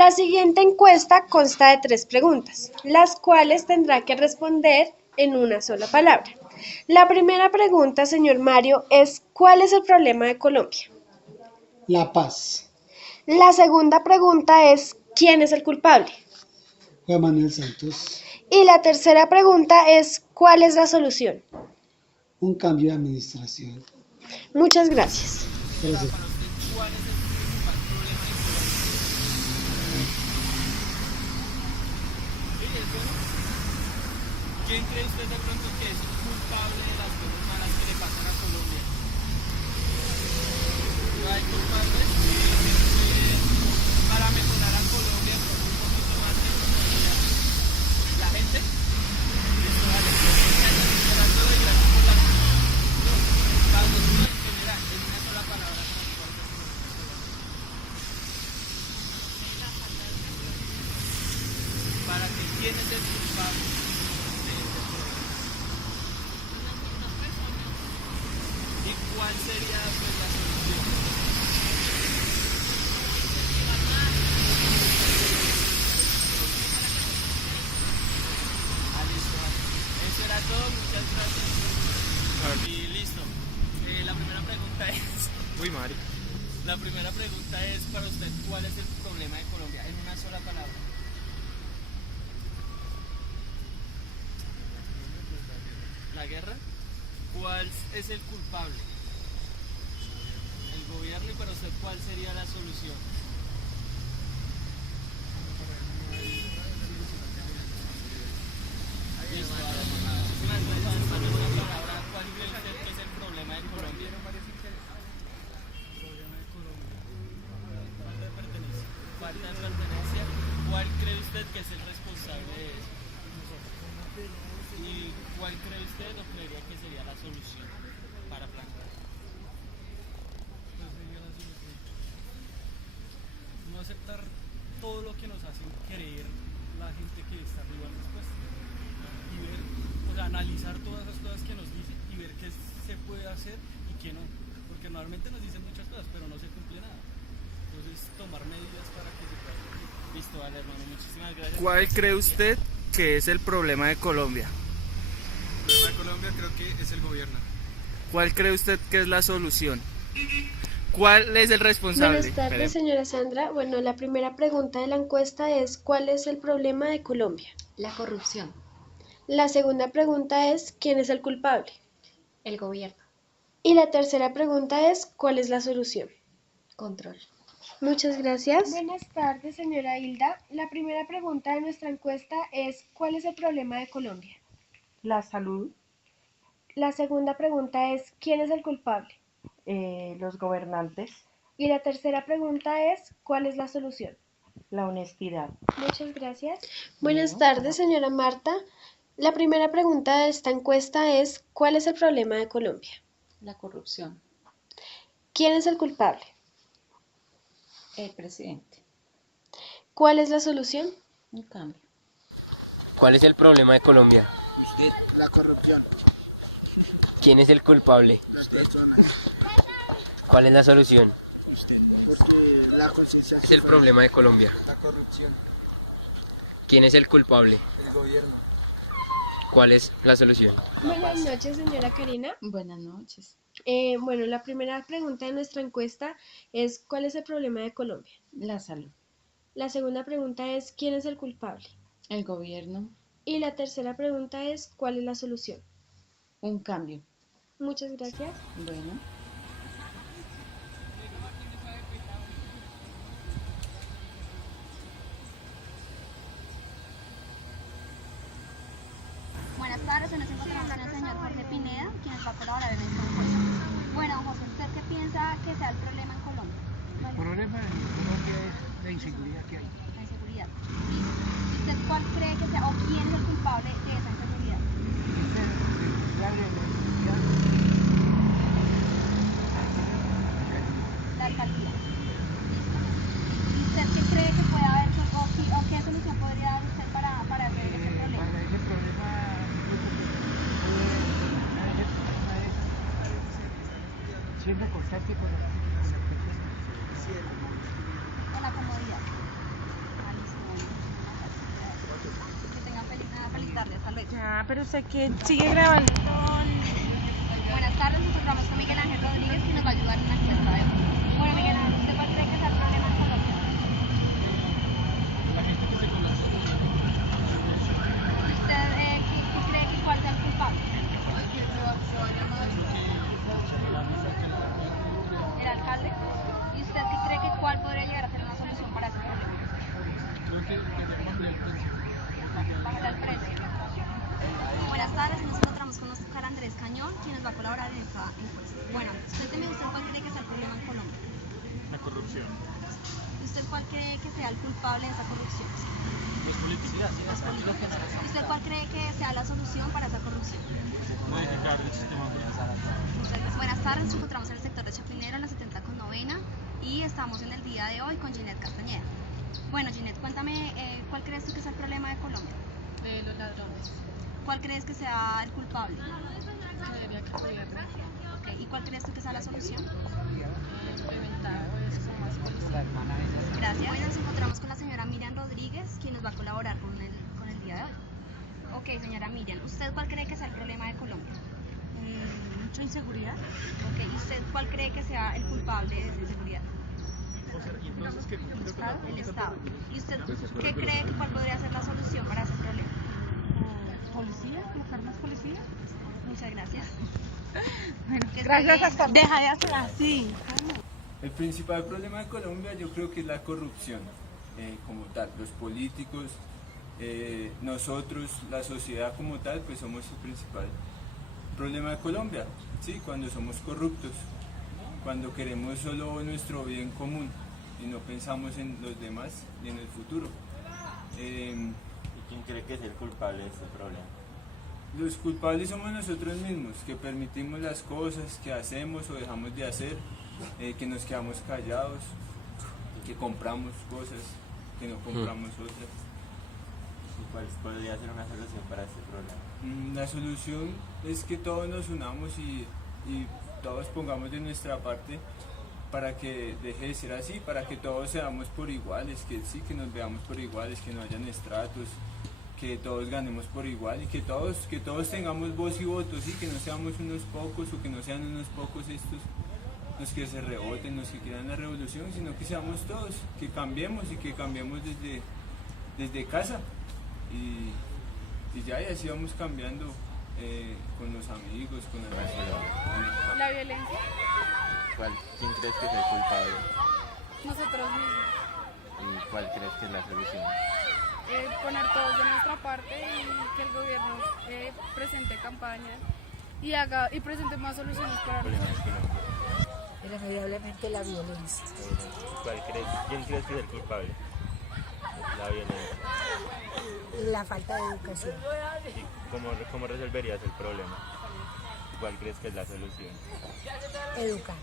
La siguiente encuesta consta de 3 preguntas, las cuales tendrá que responder en una sola palabra. La primera pregunta, señor Mario, es ¿cuál es el problema de Colombia? La paz. La segunda pregunta es ¿quién es el culpable? Juan Manuel Santos. Y la tercera pregunta es ¿cuál es la solución? Un cambio de administración. Muchas gracias. Gracias. ¿Quién cree usted de pronto que es culpable de las cosas malas que le pasan a Colombia? ¿No hay culpables? Para mejorar a Colombia con un poquito más de economía. ¿La gente? Listo, vale. Esperando y gracias por la la solución en general, en una sola palabra. Para que quién es el culpable. ¿Y cuál sería pues, la solución? Listo. Eso era todo, muchas gracias. Y listo. La primera pregunta es... Uy, Mari. La primera pregunta es para usted, ¿cuál es el problema de Colombia? En una sola palabra. ¿La guerra? ¿Cuál es el culpable? El gobierno. Y para usted, ¿cuál sería la solución? Listo, ahora, muchísimas gracias. Para una palabra, ¿cuál cree usted que es el problema de Colombia? Falta de pertenencia. ¿Cuál cree usted que es el responsable de eso? ¿Y cuál cree usted o creería que sería la solución para plantear? No aceptar todo lo que nos hacen creer la gente que está arriba después y ver, o sea, analizar todas esas cosas que nos dicen y ver qué se puede hacer y qué no, porque normalmente nos dicen muchas cosas pero no se cumple nada, entonces tomar medidas para que se pueda cumplir. Listo, vale, hermano, muchísimas gracias. ¿Cuál cree usted que es el problema de Colombia? El problema de Colombia creo que es el gobierno. ¿Cuál cree usted que es la solución? ¿Cuál es el responsable? Buenas tardes, señora Sandra. Bueno, la primera pregunta de la encuesta es ¿cuál es el problema de Colombia? La corrupción, La segunda pregunta es ¿quién es el culpable? el gobierno, Y la tercera pregunta es ¿cuál es la solución? control. Muchas gracias. Buenas tardes, señora Hilda. La primera pregunta de nuestra encuesta es ¿cuál es el problema de Colombia? La salud, La segunda pregunta es ¿quién es el culpable? los gobernantes, Y la tercera pregunta es ¿cuál es la solución? la honestidad. Muchas gracias. Buenas tardes, señora Marta. La primera pregunta de esta encuesta es ¿cuál es el problema de Colombia? La corrupción, ¿Quién es el culpable? el presidente, ¿Cuál es la solución? un cambio, ¿Cuál es el problema de Colombia? Usted, la corrupción. ¿Quién es el culpable? Las personas. ¿Cuál es la solución? Usted. Porque la conciencia ¿Cuál es el problema de Colombia? La corrupción. ¿Quién es el culpable? El gobierno. ¿Cuál es la solución? Buenas noches, señora Karina. buenas noches, Bueno, la primera pregunta de nuestra encuesta es ¿cuál es el problema de Colombia? la salud, La segunda pregunta es ¿quién es el culpable? el gobierno, Y la tercera pregunta es ¿cuál es la solución? un cambio. Muchas gracias. Bueno, Buenas tardes, nos encontramos con el señor Jorge Pineda, quien nos va a colaborar en esta encuesta. Bueno, don José, ¿usted qué piensa que sea el problema en Colombia? El problema en Colombia es la inseguridad que hay. La inseguridad. ¿Y usted cuál cree que sea o quién es el culpable de esa inseguridad? La alcaldía. Listo. ¿Y usted qué cree que puede haber o qué solución podría dar usted para hacer ese problema? Para ese problema, siempre constante con la persona. Con la comodidad. Ya, pero usted que sigue grabando. Buenas tardes, nos encontramos con Miguel Ángel Rodríguez, que nos va a ayudar en la encuesta de hoy. Bueno, Miguel Ángel, ¿usted cuál cree que es el problema en Colombia? ¿Usted qué cree que cuál sea el culpable? ¿El alcalde? ¿Y usted qué cree que cuál podría llegar a ser una solución para ese problema? Bajar el precio. Buenas tardes, nos encontramos con Oscar Andrés Cañón, quien nos va a colaborar en esta encuesta. Bueno, cuénteme usted cuál cree que es el problema en Colombia. La corrupción. ¿Usted cuál cree que sea el culpable de esa corrupción? Los políticos. ¿Usted cuál cree que sea la solución para esa corrupción? Modificar el sistema político. Muchas gracias. Buenas tardes, nos encontramos en el sector de Chapinero, en la 70 con novena, y estamos en el día de hoy con Ginette Castañeda. Bueno, Ginette, cuéntame, ¿cuál crees tú que es el problema de Colombia? Los ladrones. ¿Cuál crees que sea el culpable? Creería que el gobierno. Okay. ¿Y cuál crees tú que sea la solución? Implementar eso más policía. Gracias. Bueno, nos encontramos con la señora Miriam Rodríguez, quien nos va a colaborar con el día de hoy. Ok, señora Miriam, ¿usted cuál cree que sea el problema de Colombia? Mucha inseguridad. Ok, ¿y usted cuál cree que sea el culpable de esa inseguridad? El Estado. ¿Y usted qué cree que cuál podría ser la solución para ese problema? ¿Policía? ¿Buscar más policía? Muchas gracias. Bueno, Que esté gracias bien. hasta. Deja de hacer así. El principal problema de Colombia yo creo que es la corrupción, como tal. Los políticos, nosotros, la sociedad como tal, pues somos el principal problema de Colombia, ¿sí? Cuando somos corruptos, cuando queremos solo nuestro bien común y no pensamos en los demás y en el futuro. ¿Y quién cree que es el culpable de este problema? Los culpables somos nosotros mismos, que permitimos las cosas que hacemos o dejamos de hacer, que nos quedamos callados, que compramos cosas, que no compramos otras. ¿Y cuál podría ser una solución para este problema? La solución es que todos nos unamos y todos pongamos de nuestra parte para que deje de ser así, para que todos seamos por iguales, que sí, que nos veamos por iguales, que no hayan estratos, que todos ganemos por igual y que todos tengamos voz y voto, ¿sí? Que no seamos unos pocos o que no sean unos pocos estos los que se reboten, los que quieran la revolución, sino que seamos todos, que cambiemos y que cambiemos desde casa y ya, y así vamos cambiando con los amigos, con la sociedad. La violencia. ¿Quién crees que es el culpable? Nosotros mismos. ¿Y cuál crees que es la solución? Poner todos de nuestra parte y que el gobierno presente campañas y presente más soluciones para nosotros. Irremediablemente la violencia. ¿Quién crees que es el culpable? La violencia. La falta de educación. ¿Y cómo resolverías el problema? ¿Cuál crees que es la solución? Educar.